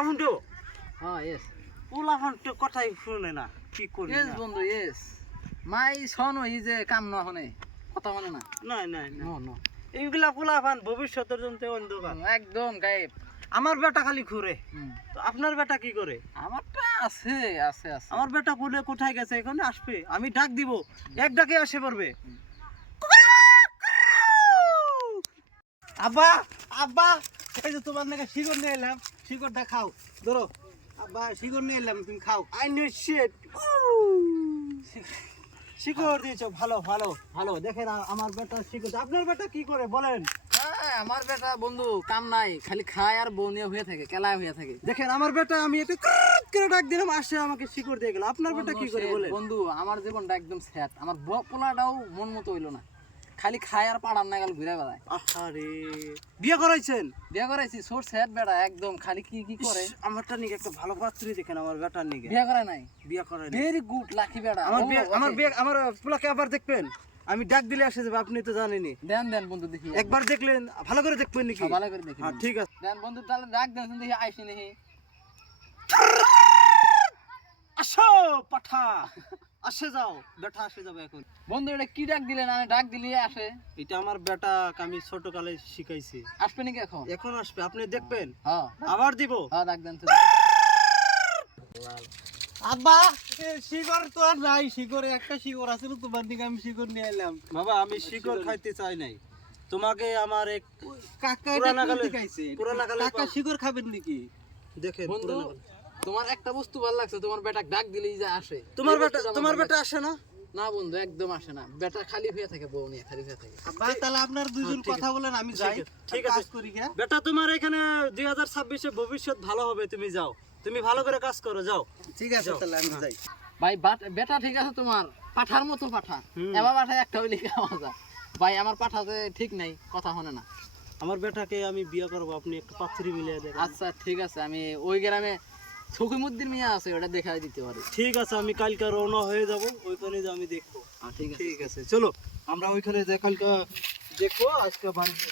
এখন তো হ্যাঁ ইয়েস পোলাপান তো কথাই শুনে না, কি করি ইয়েস বন্ধু ইয়েস মাই সন হই যে কাম না হনে কথা মানে না না না না নো নো এইগুলা পোলাপান ভবিষ্যতের জন্য অন্ধকার। একদম গায়েব। আমার বেটা খালি ঘুরে, হুম। তো আপনার বেটা কি করে? আমারটা আছে আছে আছে আমার বেটা কোলে কোথায় গেছে, এখানে আসবে, আমি ডাক দিব, এক ডাকে আসে পড়বে। আব্বা আব্বা, এই যে তোমার নাকি শিকড় নিয়ে এলাম, শিকড়টা খাও, ধরো আব্বা, শিকড় নিয়ে এলাম, তুমি খাও। আই নো শিট, শিকড় দিয়েছো, ভালো ভালো ভালো। দেখেন আমার বেটা শিকড়। আপনার বেটা কি করে বলেন? হ্যাঁ, আমার বেটা বন্ধু কাম নাই, খালি খায় আর বউ নিয়ে হয়ে থাকে, কেলায় হয়ে থাকে। দেখেন আমার বেটা, আমি এতে করে ডাক দিলাম, আসে আমাকে শিকড় দিয়ে গেল। আপনার বেটা কি করে বলেন? বন্ধু আমার জীবনটা একদম স্যাড, আমার পোলাটাও মন মতো হইলো না, খালি খায় আর পাড়ার নাগাল ঘুরে বেড়ায়। আরে বিয়ে করাইছেন? বিয়ে করাইছি, সোর স্যাড বেড়া একদম, খালি কি কি করে। আমারটা নিকে একটা ভালো পাত্রী দেখেন, আমার বেটার নিকে। বিয়ে করে নাই? বিয়ে করাই নাই। ভেরি গুড, লাকি বেড়া। আমার পোলাকে আবার দেখবেন, আমি ডাক দিলে আসে যাবে, আপনি তো জানেনই। দেন দেন বন্ধু দেখি, একবার দেখলেন, ভালো করে দেখবেন নাকি? ভালো করে দেখি। হ্যাঁ ঠিক আছে, দেন বন্ধু, তাহলে ডাক দেন দেখি, আইসি নাকি। আসো পাঠা, আসে যাও, বেটা আসে যাবে এখন। বন্ধু এটা কি ডাক দিলেন? আমি ডাক দিলে আসে? এটা আমার বেটা, আমি ছোট কালে শিখাইছি। আসবে নাকি এখন? এখন আসবে, আপনি দেখবেন। হ্যাঁ আবার দিব। হ্যাঁ, ডাক দেন তো। আব্বা, শিকড় তো আর নাই, শিকড়ে একটা শিকড় আছে, তোমার দিকে আমি শিকড় নিয়ে এলাম। বাবা, আমি শিকড় খাইতে চাই নাই, তোমাকে আমার এক কাকা কাকা শিকড় খাবেন নাকি? দেখেন বন্ধু, তোমার একটা বস্তু ভালো লাগছে, তোমার বেটা ডাক দিলেই যে আসে। তোমার বেটা আসে না? না বন্ধু, একদম আসে না, বেটা খালি হয়ে থাকে, বউ নিয়ে খালি হয়ে থাকে। আব্বা, তাহলে আপনার দুজন কথা বলেন, আমি যাই। ঠিক আছে, বেটা তোমার এখানে 2026-এ ভবিষ্যৎ ভালো হবে, তুমি যাও, তুমি ভালো করে কাজ করো, যাও। ঠিক আছে, তাহলে আমি যাই। ভাই বেটা ঠিক আছে তোমার, পাঠার মতো পাঠা, এবার পাঠায় একটা হইলে খাওয়া যায়। ভাই আমার পাঠাতে ঠিক নাই, কথা হনে না। আমার বেটাকে আমি বিয়ে করবো, আপনি একটা পাত্রী মিলিয়ে দেবেন। আচ্ছা ঠিক আছে, আমি ওই গ্রামে সকিমুদ্দিন মিয়া আছে, ওটা দেখাই দিতে পারি। ঠিক আছে, আমি কালকে রওনা হয়ে যাব, ওইখানে যে আমি দেখবো। ঠিক আছে, চলো আমরা ওইখানে যে কালকে দেখবো, আজকে বাড়িতে